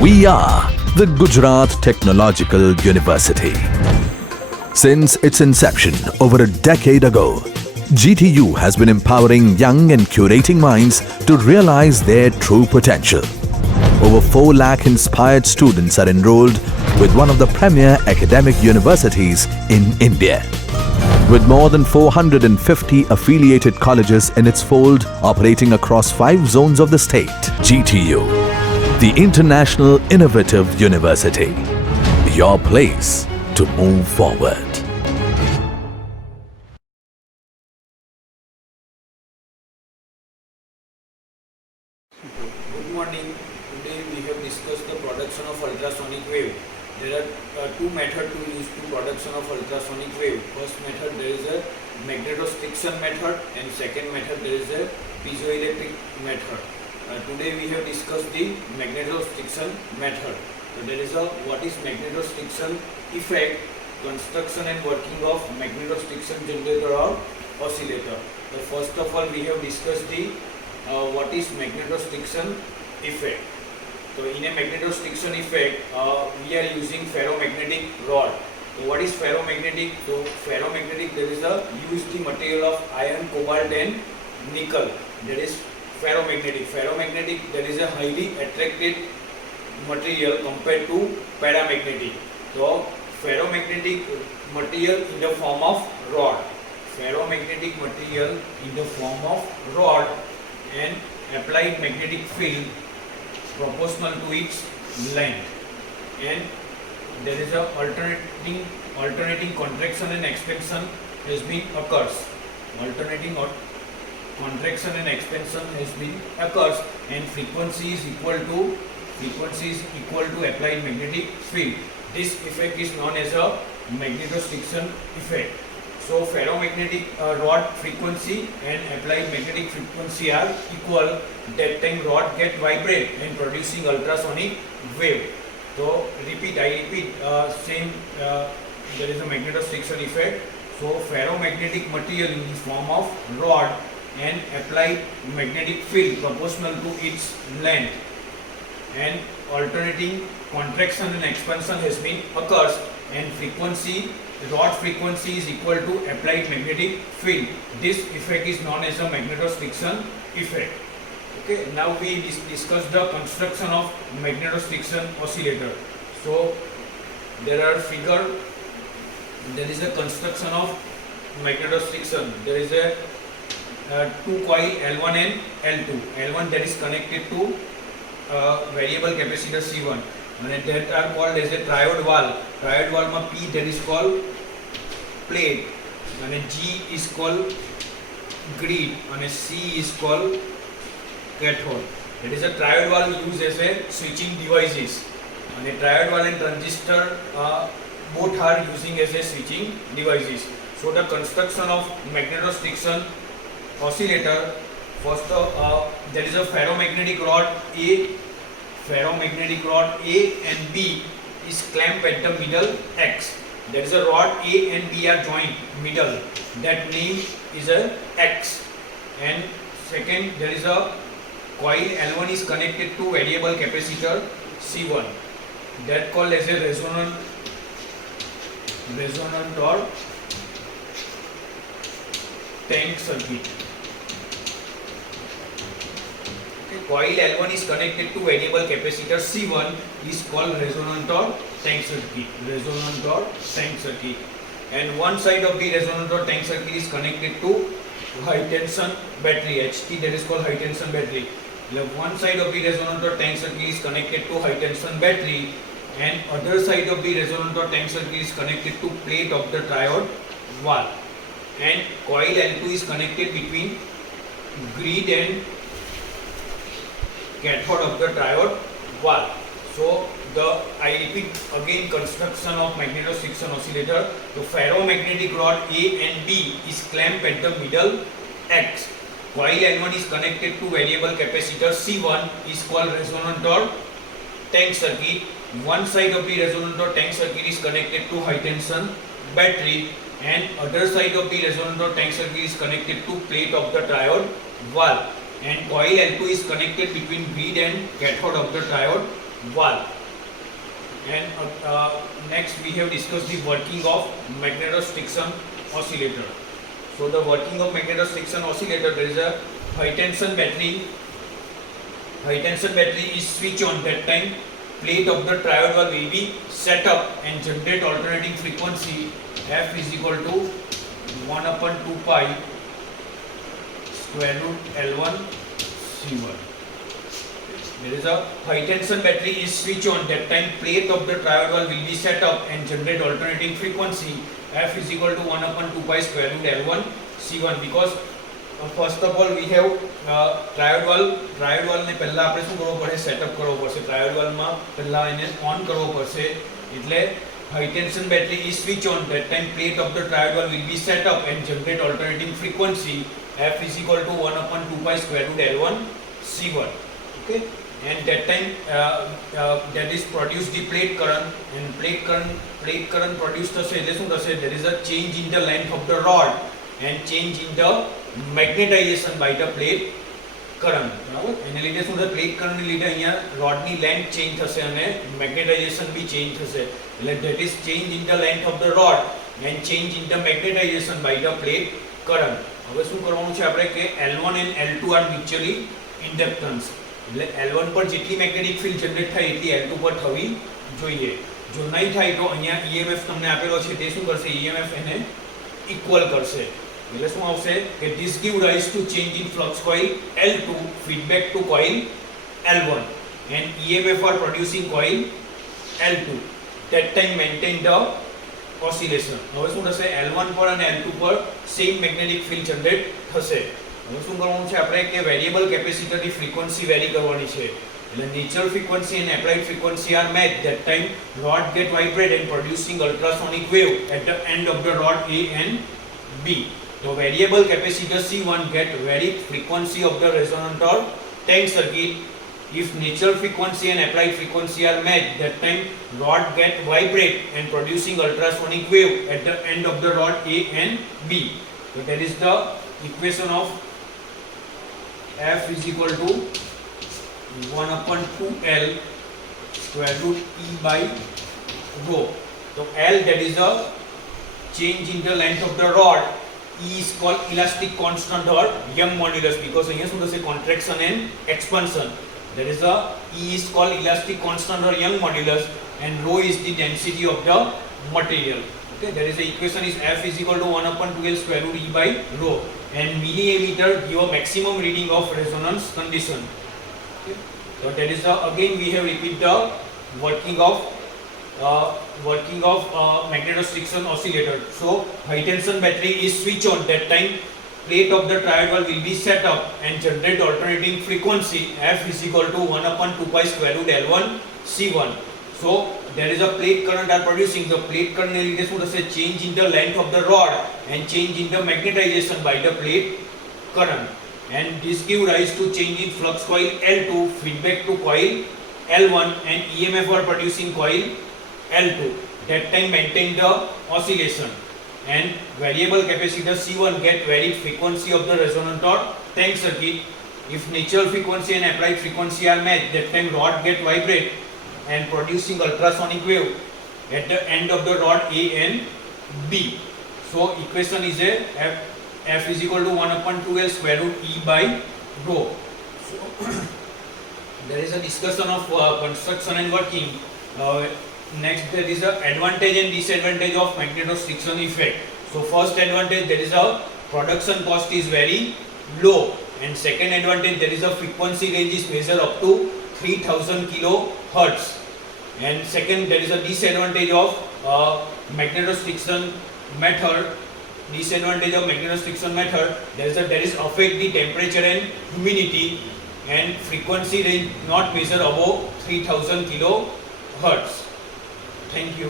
We are the Gujarat Technological University. Since its inception over a decade ago, GTU has been empowering young and curating minds to realize their true potential. Over 4 lakh inspired students are enrolled with one of the premier academic universities in India. With more than 450 affiliated colleges in its fold operating across 5 zones of the state, GTU, the International Innovative University, your place to move forward. Good morning. Today we have discussed the production of ultrasonic wave. There are two methods to use the production of ultrasonic wave. First method, there is a magnetostriction method, and second method, there is a piezoelectric method. Today we have discussed the magnetostriction method. So there is what is magnetostriction effect, construction and working of magnetostriction generator or oscillator. So first of all, we have discussed the what is magnetostriction effect. So in a magnetostriction effect, we are using ferromagnetic rod. So what is ferromagnetic? So ferromagnetic, there is a use the material of iron, cobalt and nickel. That is ferromagnetic. Ferromagnetic, there is a highly attracted material compared to paramagnetic. So ferromagnetic material in the form of rod. Ferromagnetic material in the form of rod and applied magnetic field proportional to its length, and there is a alternating contraction and expansion has been occurs. Alternating or contraction and expansion has been occurs, and frequency is equal to applied magnetic field. This effect is known as a magnetostriction effect. So ferromagnetic rod frequency and applied magnetic frequency are equal. That time rod get vibrate and producing ultrasonic wave. So I repeat, same there is a magnetostriction effect. So ferromagnetic material in the form of rod and applied magnetic field proportional to its length, and alternating contraction and expansion has been occurs, and frequency, rod frequency is equal to applied magnetic field. This effect is known as a magnetostriction effect. Okay, now we discuss the construction of magnetostriction oscillator. So there are figure, there is a construction of magnetostriction. There is a two coil L1 and L2. L1 that is connected to variable capacitor C1, and that are called as a triode valve. Triode valve માં P that is called plate, and G is called grid, and C is called cathode. That is a triode valve used as a switching devices, and a triode valve and transistor both are using as a switching devices. So the construction of magnetostriction oscillator, first there is a ferromagnetic rod A. Ferromagnetic rod A and B is clamped at the middle X. There is a rod A and B are joined middle. That name is a X. And second, there is a coil L1 is connected to variable capacitor C1. That called as a resonant or tank circuit. Coil L1 is connected to variable capacitor C1 is called resonant or tank circuit. Resonant or tank circuit. And one side of the resonant or tank circuit is connected to high tension battery, HT, that is called high tension battery. One side of the resonant or tank circuit is connected to high tension battery, and other side of the resonant or tank circuit is connected to plate of the triode valve. And coil L2 is connected between grid and cathode of the triode valve. So I repeat again, construction of magnetostriction oscillator. The ferromagnetic rod A and B is clamped at the middle X. Coil N1 is connected to variable capacitor C1 is called resonant or tank circuit. One side of the resonant or tank circuit is connected to high tension battery, and other side of the resonant or tank circuit is connected to plate of the triode valve. And coil L2 is connected between grid and cathode of the triode valve. And next we have discussed the working of magnetostriction oscillator. So the working of magnetostriction oscillator, there is a high tension battery. High tension battery is switched on. That time plate of the triode valve will be set up and generate alternating frequency. F is equal to 1 upon 2 pi square root L1 C1. There is a high tension battery is switched on. That time plate of the triode valve will be set up and generate alternating frequency. F is equal to 1 upon 2 pi square root L1 C1. Because first of all we have triode valve ને પહેલા આપણે શું કરવું પડે, setup કરવો પડશે. Triode વાલ્વમાં પહેલા એને ઓન કરવો પડશે. એટલે high tension battery is switched on. That time plate of the triode valve will be set up and generate alternating frequency. F is equal to 1 upon 2 pi square root L1 C1. Okay, and that time that is produced the plate current, and plate current produced થશે એટલે શું થશે, there is a change in the length of the rod and change in the magnetization by the plate current. બરાબર, એને લીધે શું થશે, plate કરંટને લીધે અહીંયા રોડની લેન્થ ચેન્જ થશે અને મેગ્નેટાઇઝેશન બી ચેન્જ થશે. એટલે that is change in the length of the rod and change in the magnetization by the plate current. હવે શું કરવાનું છે આપણે કે L1 and L2 are mutually inductance. એટલે L1 પર જેટલી મેગ્નેટિક ફિલ્ડ જનરેટ થાય એટલી L2 પર થવી જોઈએ. જો નહીં થાય તો અહીંયા EMF તમને આપેલો છે તે શું કરશે, EMF એને ઇક્વલ કરશે. એટલે શું આવશે કે this give rise to change in flux coil L2 feedback to coil L1 and EMF are producing coil L2. That time maintain the oscillation. હવે શું થશે, L1 પર અને L2 પર સેમ મેગ્નેટિક ફિલ્ડ જનરેટ થશે. હવે શું કરવાનું છે આપણે કે વેરિયેબલ કેપેસિટરની ફ્રીક્વન્સી વેરી કરવાની છે. એટલે natural frequency and applied frequency are met. That time rod get vibrate and producing ultrasonic wave at the end of the rod A and B. The variable capacitor C1 get varied frequency of the resonant or tank circuit. If natural frequency and applied frequency are met, that time rod get vibrate and producing ultrasonic wave at the end of the rod A and B. So that is the equation of F is equal to 1 upon 2L square root E by rho. So L, that is the change in the length of the rod. E is called elastic constant or Young modulus, because here શું થશે, contraction and expansion. That is the E is called elastic constant or Young modulus, and rho is the density of the material. Okay, that is the equation is F is equal to 1 upon 2L square root E by rho, and millimeter give a maximum reading of resonance condition. Okay, so that is the, again we have repeat the working of magnetostriction oscillator. So high tension battery is switched on. That time plate of the triode valve will be set up and generate alternating frequency. F is equal to 1 upon 2 pi square root L1 C1. So there is a plate current are producing. The plate current ne lidhe શું થશે, change in the length of the rod and change in the magnetization by the plate current, and this give rise to change in flux coil L2 feedback to coil L1 and EMF are producing coil L2. That time maintain the oscillation, and variable capacitor C1 get varied frequency of the resonant or tank circuit. If natural frequency and applied frequency are met, that time rod get vibrate and producing ultrasonic wave at the end of the rod A and B. So equation is a F is equal to 1 upon 2L square root E by rho. So there is a discussion of construction and working. Next, there is a advantage and disadvantage of magnetostriction effect. So first advantage, there is a production cost is very low, and second advantage, there is a frequency range is measured up to 3000 kilohertz. And second, there is a disadvantage of magnetostriction method. Disadvantage of magnetostriction method, there is affect the temperature and humidity, and frequency range not measured above 3000 kilohertz. Thank you.